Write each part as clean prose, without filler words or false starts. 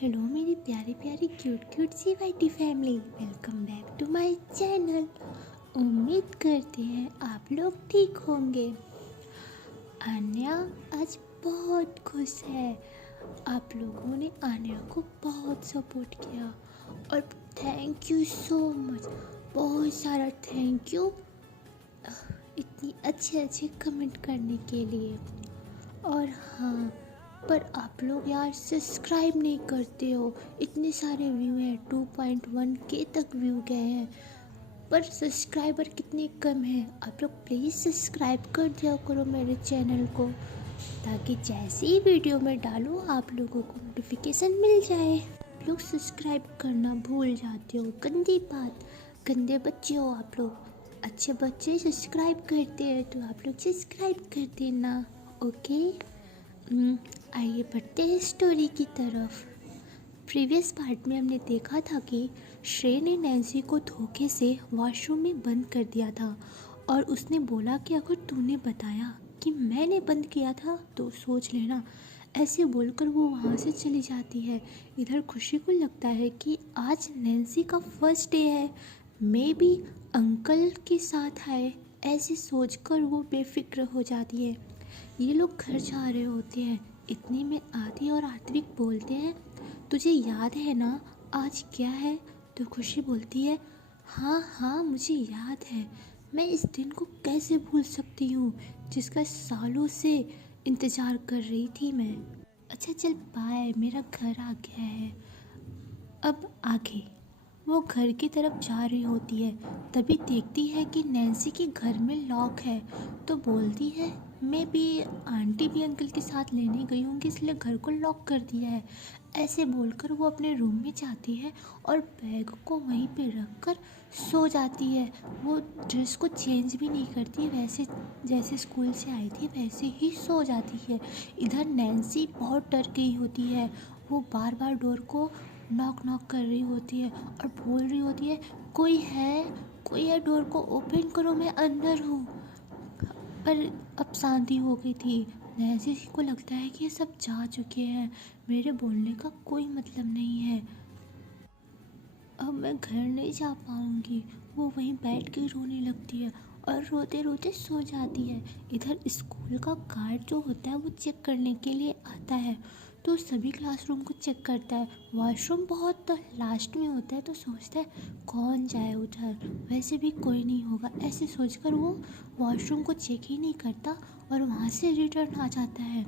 Hello मेरी प्यारी प्यारी क्यूट क्यूट सी वाइटी family, welcome back to my channel. उम्मीद करते हैं आप लोग ठीक होंगे। आन्या आज बहुत खुश है। आप लोगों ने आन्या को बहुत सपोर्ट किया और थैंक यू सो मच, बहुत सारा थैंक यू इतनी अच्छे अच्छे कमेंट करने के लिए। और हाँ, पर आप लोग यार सब्सक्राइब नहीं करते हो। इतने सारे व्यू हैं, 2.1K तक व्यू गए हैं, पर सब्सक्राइबर कितने कम हैं। आप लोग प्लीज़ सब्सक्राइब कर दिया करो मेरे चैनल को, ताकि जैसे ही वीडियो में डालूँ आप लोगों को नोटिफिकेशन मिल जाए। आप लोग सब्सक्राइब करना भूल जाते हो, गंदी बात, गंदे बच्चे हो आप लोग। अच्छे बच्चे सब्सक्राइब करते हैं तो आप लोग सब्सक्राइब कर देना, ओके। आइए बढ़ते हैं स्टोरी की तरफ। प्रीवियस पार्ट में हमने देखा था कि श्रेय ने नैन्सी को धोखे से वॉशरूम में बंद कर दिया था और उसने बोला कि अगर तूने बताया कि मैंने बंद किया था तो सोच लेना। ऐसे बोलकर वो वहाँ से चली जाती है। इधर खुशी को लगता है कि आज नैन्सी का फर्स्ट डे है, मे बी अंकल के साथ आए। ऐसे सोचकर वो बेफिक्र हो जाती है। ये लोग घर जा रहे होते हैं, इतने में आदि और आत्विक बोलते हैं, तुझे याद है ना आज क्या है? तो खुशी बोलती है, हाँ हाँ मुझे याद है, मैं इस दिन को कैसे भूल सकती हूँ जिसका सालों से इंतज़ार कर रही थी मैं। अच्छा चल बाय, मेरा घर आ गया है। अब आगे वो घर की तरफ जा रही होती है, तभी देखती है कि नैन्सी के घर में लॉक है। तो बोलती है, मैं भी आंटी भी अंकल के साथ लेने गई होंगी इसलिए घर को लॉक कर दिया है। ऐसे बोलकर वो अपने रूम में जाती है और बैग को वहीं पे रख कर सो जाती है। वो ड्रेस को चेंज भी नहीं करती, वैसे जैसे स्कूल से आई थी वैसे ही सो जाती है। इधर नैन्सी बहुत डर गई होती है। वो बार बार डोर को नॉक नॉक कर रही होती है और बोल रही होती है, कोई है, कोई है, डोर को ओपन करो, मैं अंदर हूँ। पर अब शांति हो गई थी। नैन्सी को लगता है कि ये सब जा चुके हैं, मेरे बोलने का कोई मतलब नहीं है, अब मैं घर नहीं जा पाऊँगी। वो वहीं बैठ के रोने लगती है और रोते रोते सो जाती है। इधर स्कूल का गार्ड जो होता है वो चेक करने के लिए आता है, तो सभी क्लासरूम को चेक करता है। वॉशरूम बहुत तो लास्ट में होता है, तो सोचता है कौन जाए उधर, वैसे भी कोई नहीं होगा। ऐसे सोचकर वो वॉशरूम को चेक ही नहीं करता और वहाँ से रिटर्न आ जाता है।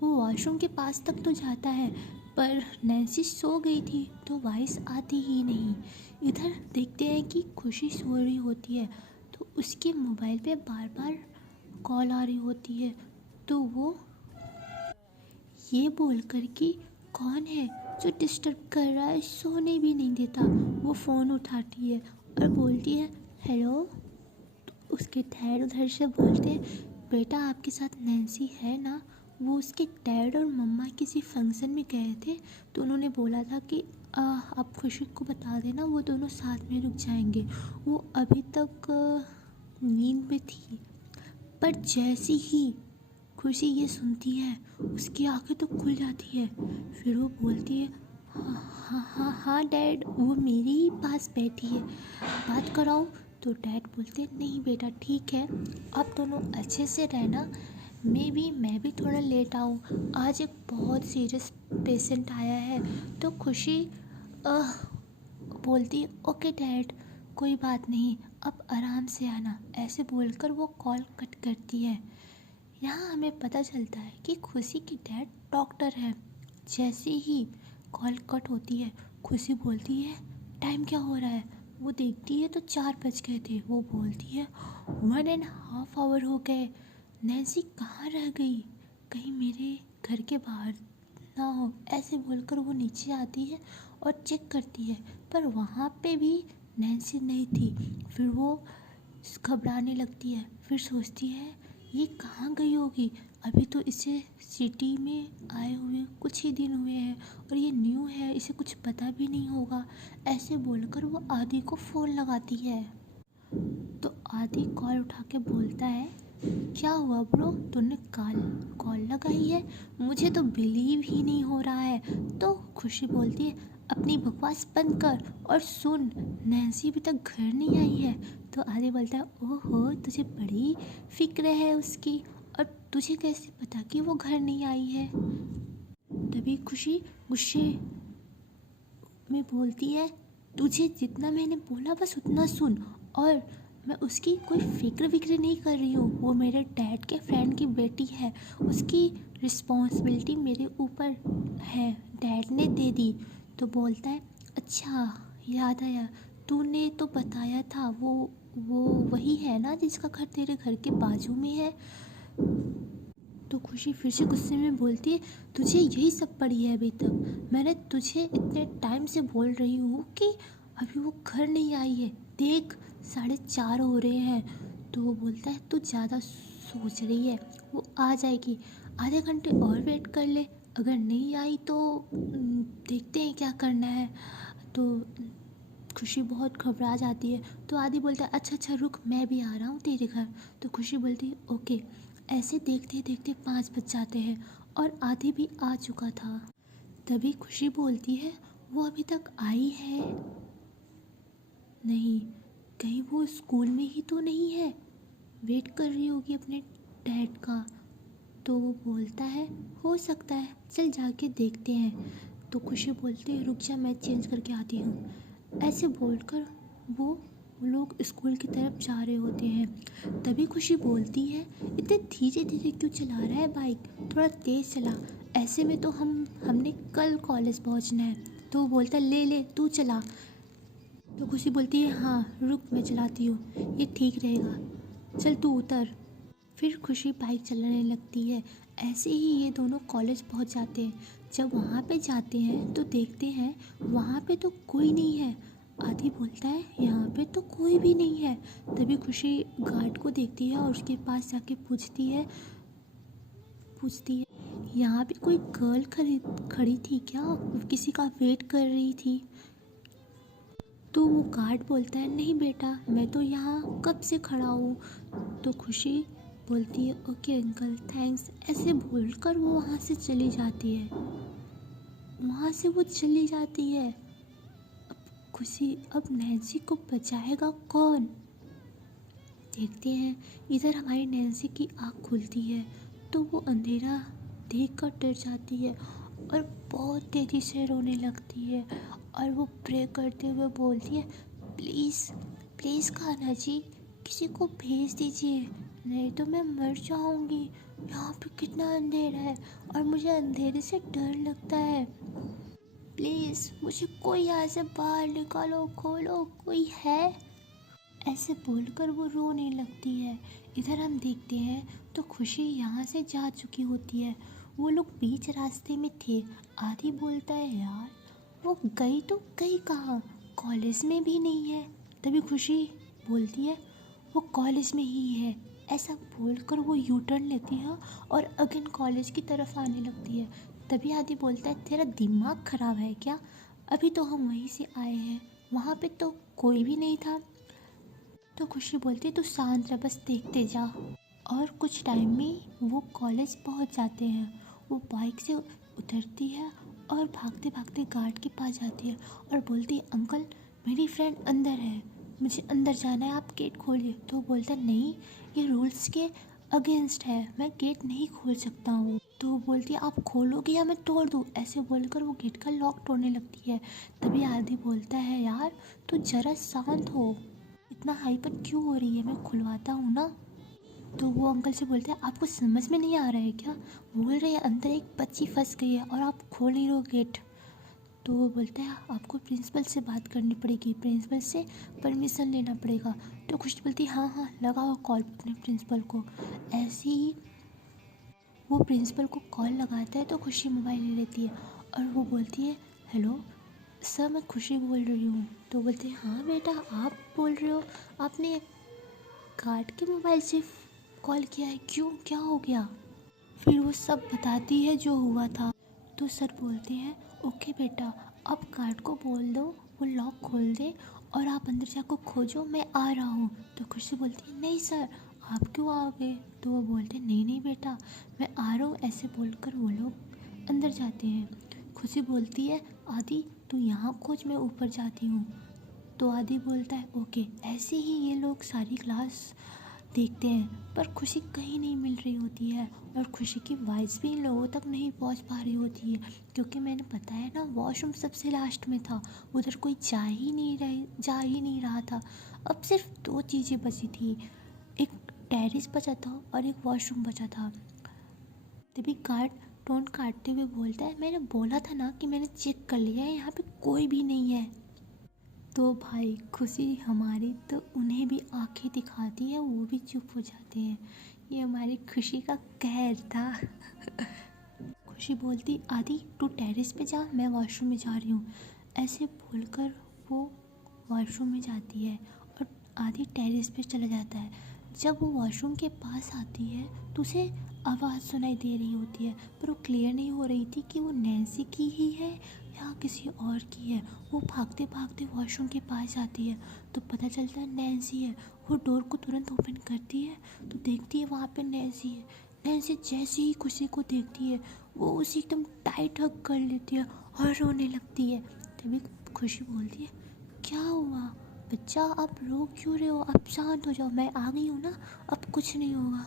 वो वॉशरूम के पास तक तो जाता है, पर नैन्सी सो गई थी तो वॉइस आती ही नहीं। इधर देखते हैं कि खुशी सो रही होती है, तो उसके मोबाइल पे बार बार कॉल आ रही होती है। तो वो ये बोलकर कि कौन है जो डिस्टर्ब कर रहा है, सोने भी नहीं देता, वो फ़ोन उठाती है और बोलती है, हेलो। तो उसके डैड उधर से बोलते हैं, बेटा आपके साथ नैन्सी है ना? वो उसके डैड और मम्मा किसी फंक्शन में गए थे, तो उन्होंने बोला था कि आप खुशी को बता देना, वो दोनों साथ में रुक जाएंगे। वो अभी तक नींद में थी, पर जैसी ही खुशी ये सुनती है उसकी आंखें तो खुल जाती है। फिर वो बोलती है, हाँ हाँ हाँ हाँ डैड, वो मेरे ही पास बैठी है, बात कराऊँ? तो डैड बोलते हैं, नहीं बेटा ठीक है, आप दोनों अच्छे से रहना, मैं भी थोड़ा लेट आऊँ, आज एक बहुत सीरियस पेशेंट आया है। तो खुशी अह, बोलती है, ओके डैड, कोई बात नहीं, अब आराम से आना। ऐसे बोलकर वो कॉल कट करती है। यहाँ हमें पता चलता है कि खुशी की डैड डॉक्टर है। जैसे ही कॉल कट होती है, खुशी बोलती है, टाइम क्या हो रहा है? वो देखती है तो 4 बज गए थे। वो बोलती है, 1.5 आवर हो गए, नैन्सी कहाँ रह गई, कहीं मेरे घर के बाहर ना हो। ऐसे बोलकर वो नीचे आती है और चेक करती है, पर वहाँ पे भी नैन्सी नहीं थी। फिर वो घबराने लगती है, फिर सोचती है ये कहाँ गई होगी, अभी तो इसे सिटी में आए हुए कुछ ही दिन हुए हैं और ये न्यू है, इसे कुछ पता भी नहीं होगा। ऐसे बोलकर वो आदि को फ़ोन लगाती है। तो आदि कॉल उठा के बोलता है, क्या हुआ ब्रो, तूने कॉल लगाई है, मुझे तो बिलीव ही नहीं हो रहा है। तो खुशी बोलती है अपनी बकवास बंद कर और सुन, नैन्सी अभी तक घर नहीं आई है। तो आदि बोलता है ओहो, तुझे बड़ी फिक्र है उसकी, और तुझे कैसे पता कि वो घर नहीं आई है। तभी खुशी गुस्से में बोलती है तुझे जितना मैंने बोला बस उतना सुन, और मैं उसकी कोई फिक्र विक्र नहीं कर रही हूँ। वो मेरे डैड के फ्रेंड की बेटी है, उसकी रिस्पॉन्सिबिलिटी मेरे ऊपर है, डैड ने दे दी। तो बोलता है अच्छा याद आया, तूने तो बताया था वो वही है ना जिसका घर तेरे घर के बाजू में है। तो खुशी फिर से गुस्से में बोलती है तुझे यही सब पड़ी है अभी तक, मैंने तुझे इतने टाइम से बोल रही हूँ कि अभी वो घर नहीं आई है, देख 4:30 हो रहे हैं। तो वो बोलता है तू ज़्यादा सोच रही है, वो आ जाएगी, आधे घंटे और वेट कर ले, अगर नहीं आई तो देखते हैं क्या करना है। तो खुशी बहुत घबरा जाती है। तो आदि बोलता है अच्छा रुक, मैं भी आ रहा हूँ तेरे घर। तो खुशी बोलती है ओके। ऐसे देखते देखते 5 बज जाते हैं और आदि भी आ चुका था। तभी खुशी बोलती है वो अभी तक आई है नहीं, कहीं वो स्कूल में ही तो नहीं है, वेट कर रही होगी अपने डैड का। तो वो बोलता है हो सकता है, चल जाके देखते हैं। तो खुशी बोलती है रुक जा, मैं चेंज करके आती हूँ। ऐसे बोलकर वो लोग स्कूल की तरफ जा रहे होते हैं। तभी खुशी बोलती है इतने धीरे धीरे क्यों चला रहा है बाइक, थोड़ा तेज़ चला, ऐसे में तो हमने कल कॉलेज पहुँचना है। तो वो बोलता है ले ले तू चला। तो खुशी बोलती है हाँ रुक, मैं चलाती हूँ, ये ठीक रहेगा, चल तू उतर। फिर खुशी बाइक चलाने लगती है। ऐसे ही ये दोनों कॉलेज पहुंच जाते हैं। जब वहाँ पे जाते हैं तो देखते हैं वहाँ पे तो कोई नहीं है। आदि बोलता है यहाँ पे तो कोई भी नहीं है। तभी खुशी गार्ड को देखती है और उसके पास जाके पूछती है यहाँ पे कोई गर्ल खड़ी थी क्या, किसी का वेट कर रही थी। तो वो गार्ड बोलता है नहीं बेटा, मैं तो यहाँ कब से खड़ा हूँ। तो खुशी बोलती है ओके अंकल थैंक्स, ऐसे बोलकर वो वहाँ से चली जाती है। अब खुशी, अब नैन्सी को बचाएगा कौन। देखते हैं इधर हमारी नैन्सी की आँख खुलती है तो वो अंधेरा देखकर डर जाती है और बहुत तेज़ी से रोने लगती है, और वो प्रे करते हुए बोलती है प्लीज़ प्लीज़ कान्हा जी, किसी को भेज दीजिए, नहीं तो मैं मर जाऊंगी, यहाँ पे कितना अंधेरा है और मुझे अंधेरे से डर लगता है, प्लीज़ मुझे कोई यहाँ से बाहर निकालो, खोलो, कोई है। ऐसे बोलकर वो रोने लगती है। इधर हम देखते हैं तो खुशी यहाँ से जा चुकी होती है। वो लोग बीच रास्ते में थे। आदि बोलता है यार वो गई तो गई कहाँ, कॉलेज में भी नहीं है। तभी खुशी बोलती है वो कॉलेज में ही है। ऐसा बोलकर वो यू टर्न लेती है और अगेन कॉलेज की तरफ आने लगती है। तभी आदि बोलता है तेरा दिमाग ख़राब है क्या, अभी तो हम वहीं से आए हैं, वहाँ पे तो कोई भी नहीं था। तो खुशी बोलती है तू शांत रह, बस देखते जा। और कुछ टाइम में वो कॉलेज पहुंच जाते हैं। वो बाइक से उतरती है और भागते भागते गार्ड के पास जाती है और बोलती है अंकल मेरी फ्रेंड अंदर है, मुझे अंदर जाना है, आप गेट खोलिए। तो वो बोलता है नहीं, ये रूल्स के अगेंस्ट है, मैं गेट नहीं खोल सकता हूँ। तो वो बोलती है आप खोलोगे या मैं तोड़ दूँ। ऐसे बोलकर वो गेट का लॉक तोड़ने लगती है। तभी आदि बोलता है यार तू जरा शांत हो, इतना हाइपर क्यों हो रही है, मैं खुलवाता हूँ ना। तो वो अंकल से बोलते हैं आपको समझ में नहीं आ रहा है क्या, बोल रहे हैं अंदर एक बच्ची फंस गई है और आप खोल नहीं रहे हो गेट। तो वो बोलता है आपको प्रिंसिपल से बात करनी पड़ेगी, प्रिंसिपल से परमिशन लेना पड़ेगा। तो खुशी बोलती है हाँ लगाओ कॉल अपने प्रिंसिपल को। ऐसे ही वो प्रिंसिपल को कॉल लगाता है तो खुशी मोबाइल ले लेती है और वो बोलती है हेलो सर, मैं खुशी बोल रही हूँ। तो बोलते हैं हाँ बेटा आप बोल रहे हो, आपने गार्ड के मोबाइल से कॉल किया है, क्यों, क्या हो गया। फिर वो सब बताती है जो हुआ था। तो सर बोलते हैं ओके बेटा, आप गार्ड को बोल दो वो लॉक खोल दे और आप अंदर जाकर खोजो, मैं आ रहा हूँ। तो खुशी बोलती है नहीं सर, आप क्यों आओगे। तो वो बोलते हैं नहीं नहीं बेटा मैं आ रहा हूँ। ऐसे बोलकर वो लोग अंदर जाते हैं। खुशी बोलती है आदि तू यहाँ खोज, मैं ऊपर जाती हूँ। तो आदि बोलता है ओके। ऐसे ही ये लोग सारी क्लास देखते हैं पर खुशी कहीं नहीं मिल रही होती है और खुशी की वॉइस भी इन लोगों तक नहीं पहुंच पा रही होती है, क्योंकि मैंने बताया ना वॉशरूम सबसे लास्ट में था, उधर कोई जा ही नहीं रहा था। अब सिर्फ दो चीज़ें बची थी, एक टेरेस बचा था और एक वॉशरूम बचा था। तभी गार्ड टोन काटते हुए बोलता है मैंने बोला था ना कि मैंने चेक कर लिया है, यहाँ पे कोई भी नहीं है। तो भाई खुशी हमारी तो उन्हें भी आंखें दिखाती है, वो भी चुप हो जाते हैं। ये हमारी खुशी का कहर था। खुशी बोलती आदि तू टेरेस पे जा, मैं वॉशरूम में जा रही हूँ। ऐसे बोलकर वो वॉशरूम में जाती है और आदि टेरेस पे चला जाता है। जब वो वॉशरूम के पास आती है तो उसे आवाज़ सुनाई दे रही होती है, पर वो क्लियर नहीं हो रही थी कि वो नैन्सी की ही है या किसी और की है। वो भागते भागते वॉशरूम के पास जाती है तो पता चलता है नैन्सी है। वो डोर को तुरंत ओपन करती है तो देखती है वहाँ पे नैन्सी है। नैन्सी जैसे ही खुशी को देखती है वो उसे एकदम टाइट हग कर लेती है और रोने लगती है। तभी खुशी बोलती है क्या हुआ बच्चा, आप रो क्यों रहे हो, आप शांत हो जाओ, मैं आ गई हूँ ना, अब कुछ नहीं होगा।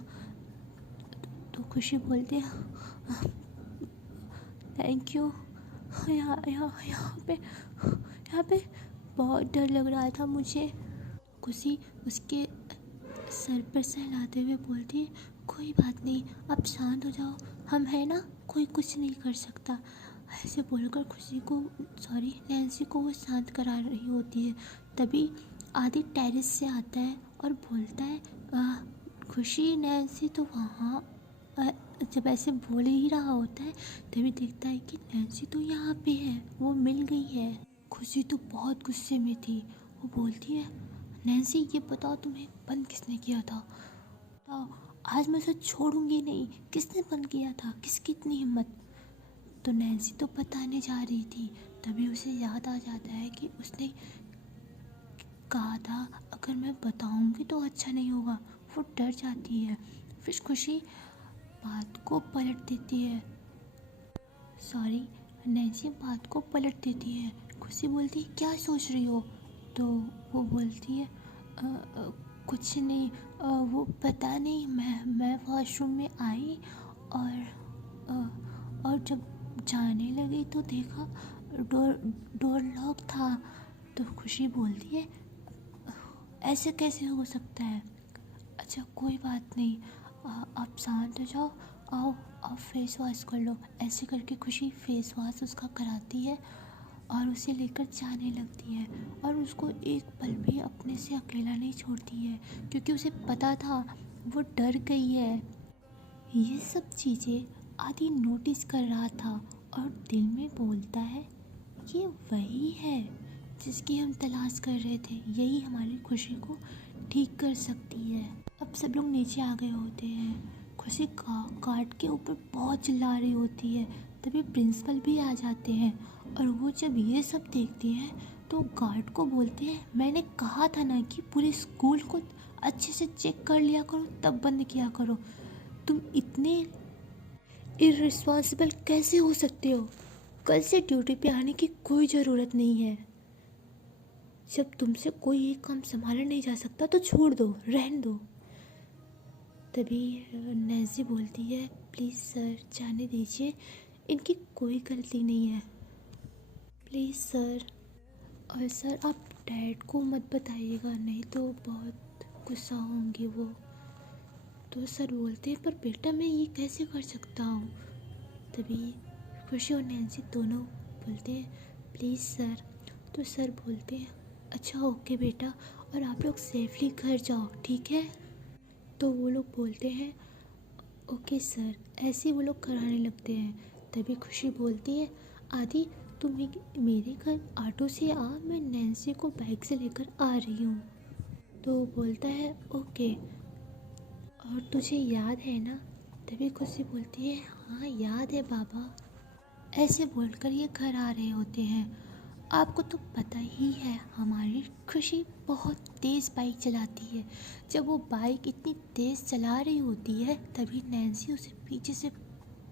तो खुशी बोलती है थैंक यू। यहाँ पे बहुत डर लग रहा था मुझे। खुशी उसके सर पर सहलाते हुए बोलती है कोई बात नहीं, आप शांत हो जाओ, हम है ना, कोई कुछ नहीं कर सकता। ऐसे बोलकर खुशी को नैन्सी को वो शांत करा रही होती है। तभी आदि टेरेस से आता है और बोलता है खुशी नैन्सी तो वहाँ। जब ऐसे बोल ही रहा होता है तभी देखता है कि नैन्सी तो यहाँ पे है, वो मिल गई है। खुशी तो बहुत गुस्से में थी। वो बोलती है नैन्सी ये बताओ तुम्हें बंद किसने किया था, बताओ, आज मैं उसे छोड़ूंगी नहीं, किसने बंद किया था, किसकी इतनी हिम्मत। तो नैन्सी तो बताने जा रही थी, तभी उसे याद आ जाता है कि उसने कहा था अगर मैं बताऊंगी तो अच्छा नहीं होगा। वो डर जाती है। फिर खुशी बात को पलट देती है, नैन्सी बात को पलट देती है। खुशी बोलती है क्या सोच रही हो। तो वो बोलती है कुछ नहीं, वो पता नहीं, मैं वॉशरूम में आई और जब जाने लगी तो देखा डोर लॉक था। तो खुशी बोलती है ऐसे कैसे हो सकता है। अच्छा कोई बात नहीं, आप शांत हो जाओ, आओ फेस वॉश कर लो। ऐसे करके खुशी फेस वॉश उसका कराती है और उसे लेकर जाने लगती है और उसको एक पल भी अपने से अकेला नहीं छोड़ती है, क्योंकि उसे पता था वो डर गई है। ये सब चीज़ें आदि नोटिस कर रहा था और दिल में बोलता है ये वही है जिसकी हम तलाश कर रहे थे, यही हमारी खुशी को ठीक कर सकती है। अब सब लोग नीचे आ गए होते हैं। खुशी गार्ड के ऊपर बहुत चिल्ला रही होती है। तभी प्रिंसिपल भी आ जाते हैं और वो जब ये सब देखते हैं तो गार्ड को बोलते हैं मैंने कहा था ना कि पूरे स्कूल को अच्छे से चेक कर लिया करो तब बंद किया करो, तुम इतने इर्रिस्पॉन्सिबल कैसे हो सकते हो। कल से ड्यूटी पे आने की कोई ज़रूरत नहीं है। जब तुमसे कोई एक काम संभाला नहीं जा सकता तो छोड़ दो, रहने दो। तभी नैन्सी बोलती है प्लीज़ सर जाने दीजिए, इनकी कोई गलती नहीं है, प्लीज़ सर। और सर आप डैड को मत बताइएगा, नहीं तो बहुत गुस्सा होंगे वो। तो सर बोलते हैं पर बेटा मैं ये कैसे कर सकता हूँ। तभी खुशी और नैन्सी दोनों बोलते हैं प्लीज़ सर। तो सर बोलते हैं अच्छा ओके बेटा, और आप लोग सेफली घर जाओ ठीक है। तो वो लोग बोलते हैं ओके सर। ऐसे वो लोग कराने लगते हैं। तभी खुशी बोलती है आदि तुम मेरे घर ऑटो से आ, मैं नैन्सी को बाइक से लेकर आ रही हूँ। तो वो बोलता है ओके, और तुझे याद है ना। तभी खुशी बोलती है हाँ याद है बाबा। ऐसे बोलकर ये घर आ रहे होते हैं। आपको तो पता ही है हमारी खुशी बहुत तेज़ बाइक चलाती है। जब वो बाइक इतनी तेज़ चला रही होती है तभी नैन्सी उसे पीछे से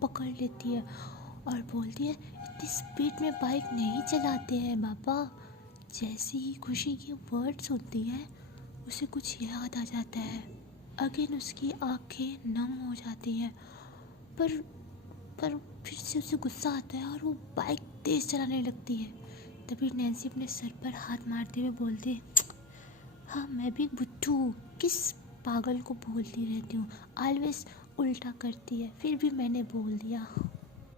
पकड़ लेती है और बोलती है इतनी स्पीड में बाइक नहीं चलाते हैं पापा। जैसे ही खुशी ये वर्ड सुनती है उसे कुछ याद आ जाता है। अगेन उसकी आंखें नम हो जाती हैं। पर पर फिर से उसे गुस्सा आता है और वो बाइक तेज़ चलाने लगती है। तभी नैन्सी अपने सर पर हाथ मारते हुए बोलती है, हाँ मैं भी बुद्धू हूँ, किस पागल को बोलती रहती हूँ, ऑलवेज उल्टा करती है। फिर भी मैंने बोल दिया।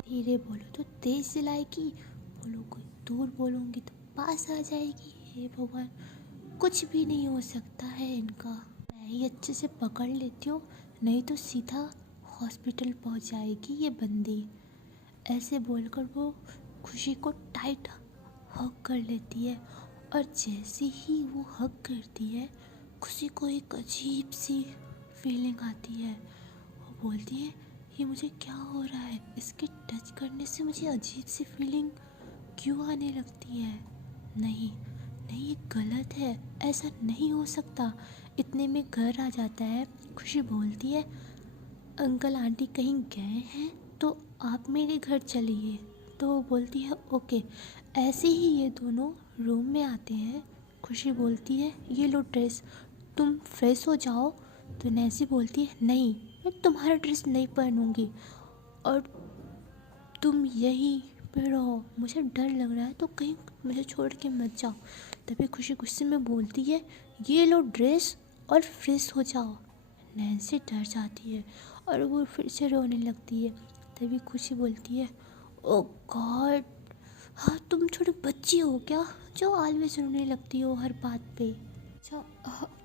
धीरे बोलो तो तेज चलाएगी, बोलो कोई दूर बोलूँगी तो पास आ जाएगी। हे भगवान, कुछ भी नहीं हो सकता है इनका। मैं ही अच्छे से पकड़ लेती हूँ, नहीं तो सीधा हॉस्पिटल पहुँच जाएगी ये बंदी। ऐसे बोलकर वो खुशी को टाइट हग कर लेती है। और जैसे ही वो हग करती है खुशी को एक अजीब सी फीलिंग आती है। वो बोलती है ये मुझे क्या हो रहा है, इसके टच करने से मुझे अजीब सी फीलिंग क्यों आने लगती है। नहीं नहीं, ये गलत है, ऐसा नहीं हो सकता। इतने में घर आ जाता है। खुशी बोलती है अंकल आंटी कहीं गए हैं तो आप मेरे घर चलिए। तो वो बोलती है ओके। ऐसे ही ये दोनों रूम में आते हैं। खुशी बोलती है ये लो ड्रेस, तुम फ्रेश हो जाओ। तो नैन्सी बोलती है नहीं, मैं तुम्हारा ड्रेस नहीं पहनूंगी और तुम यहीं पे रहो, मुझे डर लग रहा है तो कहीं मुझे छोड़ के मत जाओ। तभी खुशी गुस्से में बोलती है ये लो ड्रेस और फ्रेश हो जाओ। नैन्सी डर जाती है और वो फिर से रोने लगती है। तभी खुशी बोलती है ओ गॉड, हाँ तुम छोटी बच्ची हो क्या जो ऑलवेज रोने लगती हो हर बात पे। अच्छा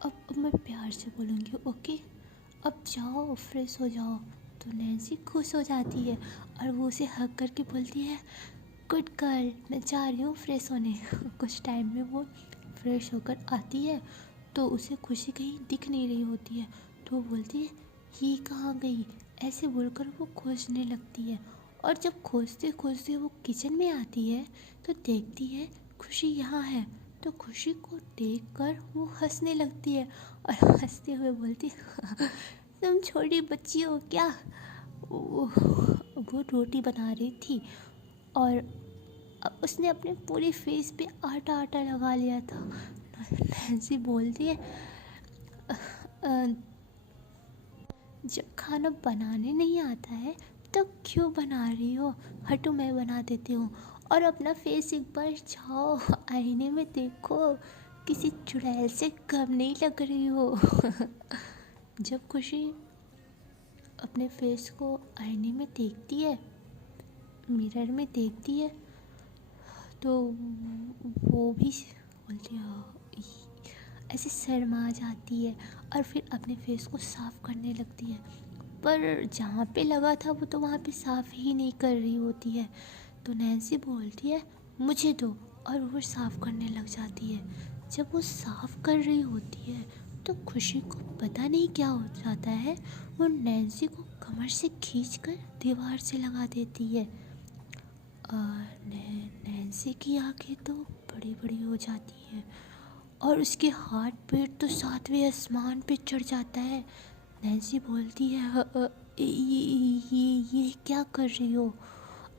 अब मैं प्यार से बोलूँगी ओके, अब जाओ फ्रेश हो जाओ। तो नैन्सी खुश हो जाती है और वो उसे हग करके बोलती है गुड गर्ल, मैं जा रही हूँ फ्रेश होने। कुछ टाइम में वो फ्रेश होकर आती है तो उसे खुशी कहीं दिख नहीं रही होती है। तो वो बोलती है ये कहाँ गई, ऐसे बोलकर वो खोजने लगती है। और जब खोजते खोजते वो किचन में आती है तो देखती है खुशी यहाँ है। तो खुशी को देखकर वो हंसने लगती है और हंसते हुए बोलती है तुम छोटी बच्ची हो क्या। वो रोटी बना रही थी और अब उसने अपने पूरे फेस पे आटा आटा लगा लिया था। नैन्सी बोलती है जब खाना बनाने नहीं आता है तो क्यों बना रही हो, हटो मैं बना देती हूँ। और अपना फेस एक बार जाओ आईने में देखो, किसी चुड़ैल से कम नहीं लग रही हो। जब खुशी अपने फेस को आईने में देखती है, मिरर में देखती है, तो वो भी बोलती है ऐसे शर्मा जाती है और फिर अपने फेस को साफ़ करने लगती है। पर जहाँ पे लगा था वो तो वहाँ पे साफ़ ही नहीं कर रही होती है। तो नैन्सी बोलती है मुझे दो और वो साफ़ करने लग जाती है। जब वो साफ़ कर रही होती है तो खुशी को पता नहीं क्या हो जाता है, वो नैन्सी को कमर से खींचकर दीवार से लगा देती है। नैन्सी की आंखें तो बड़ी बड़ी हो जाती हैं और उसके हार्ट बीट तो 7वें आसमान पे चढ़ जाता है। नैन्सी बोलती है ये क्या कर रही हो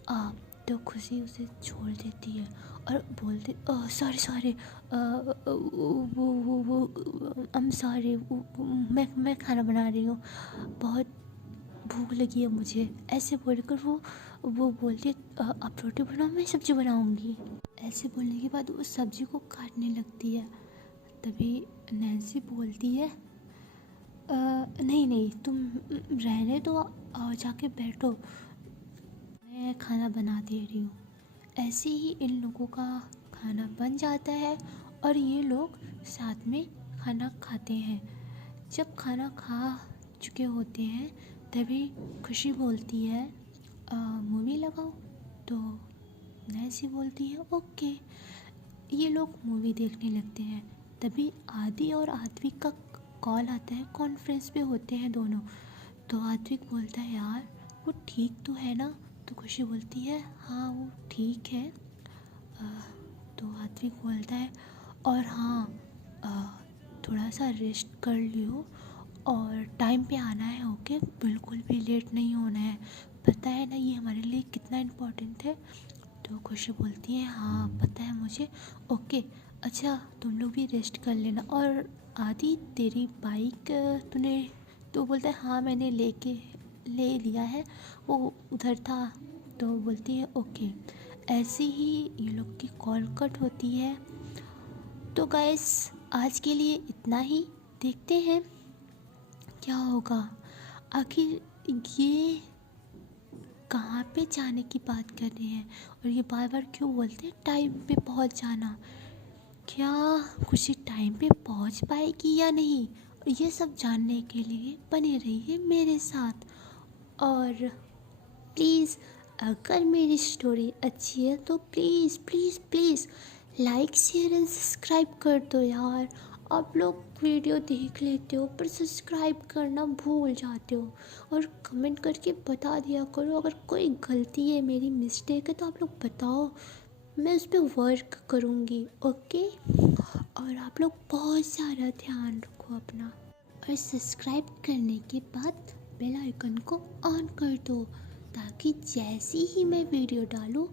आप। तो खुशी उसे छोड़ देती है और बोलती सॉरी सॉरी, वो आई एम सॉरी, मैं खाना बना रही हूँ, बहुत भूख लगी है मुझे। ऐसे बोलकर वो बोलती है आप रोटी बनाओ मैं सब्ज़ी बनाऊँगी। ऐसे बोलने के बाद वो सब्ज़ी को काटने लगती है। तभी नैन्सी बोलती है नहीं नहीं तुम रहने दो, जाके बैठो, मैं खाना बना दे रही हूँ। ऐसे ही इन लोगों का खाना बन जाता है और ये लोग साथ में खाना खाते हैं। जब खाना खा चुके होते हैं तभी खुशी बोलती है मूवी लगाओ। तो नैन्सी बोलती है ओके। ये लोग मूवी देखने लगते हैं। तभी आदि और आत्विक का कॉल आता है, कॉन्फ्रेंस पे होते हैं दोनों। तो आत्विक बोलता है यार वो ठीक तो है ना। तो खुशी बोलती है हाँ वो ठीक है। तो आत्विक बोलता है और हाँ थोड़ा सा रेस्ट कर लियो और टाइम पे आना है ओके, बिल्कुल भी लेट नहीं होना है। पता है ना ये हमारे लिए कितना इम्पोर्टेंट है। तो खुशी बोलती है हाँ पता है मुझे। ओके अच्छा तुम लोग भी रेस्ट कर लेना। और आदि तेरी बाइक तूने, तो बोलता है हाँ मैंने ले लिया है, वो उधर था। तो बोलती है ओके। ऐसे ही ये लोग की कॉल कट होती है। तो गाइस आज के लिए इतना ही, देखते हैं क्या होगा। आखिर ये कहाँ पे जाने की बात कर रहे हैं और ये बार बार क्यों बोलते हैं टाइम पे पहुँच जाना। क्या खुशी टाइम पे पहुँच पाएगी या नहीं, ये सब जानने के लिए बने रहिए मेरे साथ। और प्लीज़ अगर मेरी स्टोरी अच्छी है तो please please please like share and subscribe कर दो यार। आप लोग वीडियो देख लेते हो पर सब्सक्राइब करना भूल जाते हो। और कमेंट करके बता दिया करो अगर कोई गलती है, मेरी मिस्टेक है तो आप लोग बताओ, मैं उस पर वर्क करूँगी। ओके और आप लोग बहुत सारा ध्यान रखो अपना। और सब्सक्राइब करने के बाद बेल आइकन को ऑन कर दो ताकि जैसे ही मैं वीडियो डालूँ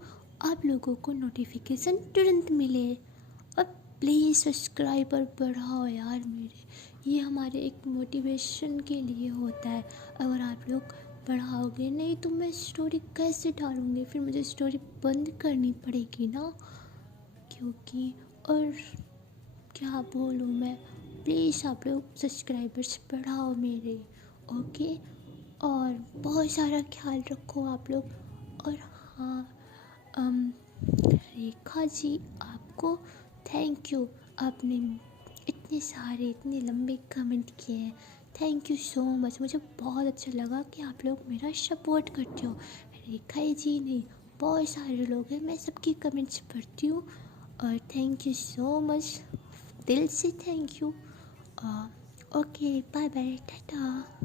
आप लोगों को नोटिफिकेशन तुरंत मिले। और प्लीज़ सब्सक्राइबर बढ़ाओ यार मेरे, ये हमारे एक मोटिवेशन के लिए होता है। अगर आप लोग बढ़ाओगे नहीं तो मैं स्टोरी कैसे डालूँगी, फिर मुझे स्टोरी बंद करनी पड़ेगी ना। क्योंकि और क्या बोलूँ मैं, प्लीज़ आप लोग सब्सक्राइबर्स बढ़ाओ मेरे। ओके और बहुत सारा ख्याल रखो आप लोग। और हाँ रेखा जी आपको थैंक यू, आपने इतने सारे इतने लंबे कमेंट किए हैं, थैंक यू सो मच। मुझे बहुत अच्छा लगा कि आप लोग मेरा सपोर्ट करते हो। रेखा जी नहीं, बहुत सारे लोग हैं, मैं सबकी कमेंट्स पढ़ती हूँ। और थैंक यू सो मच, दिल से thank you. Okay bye bye Tata.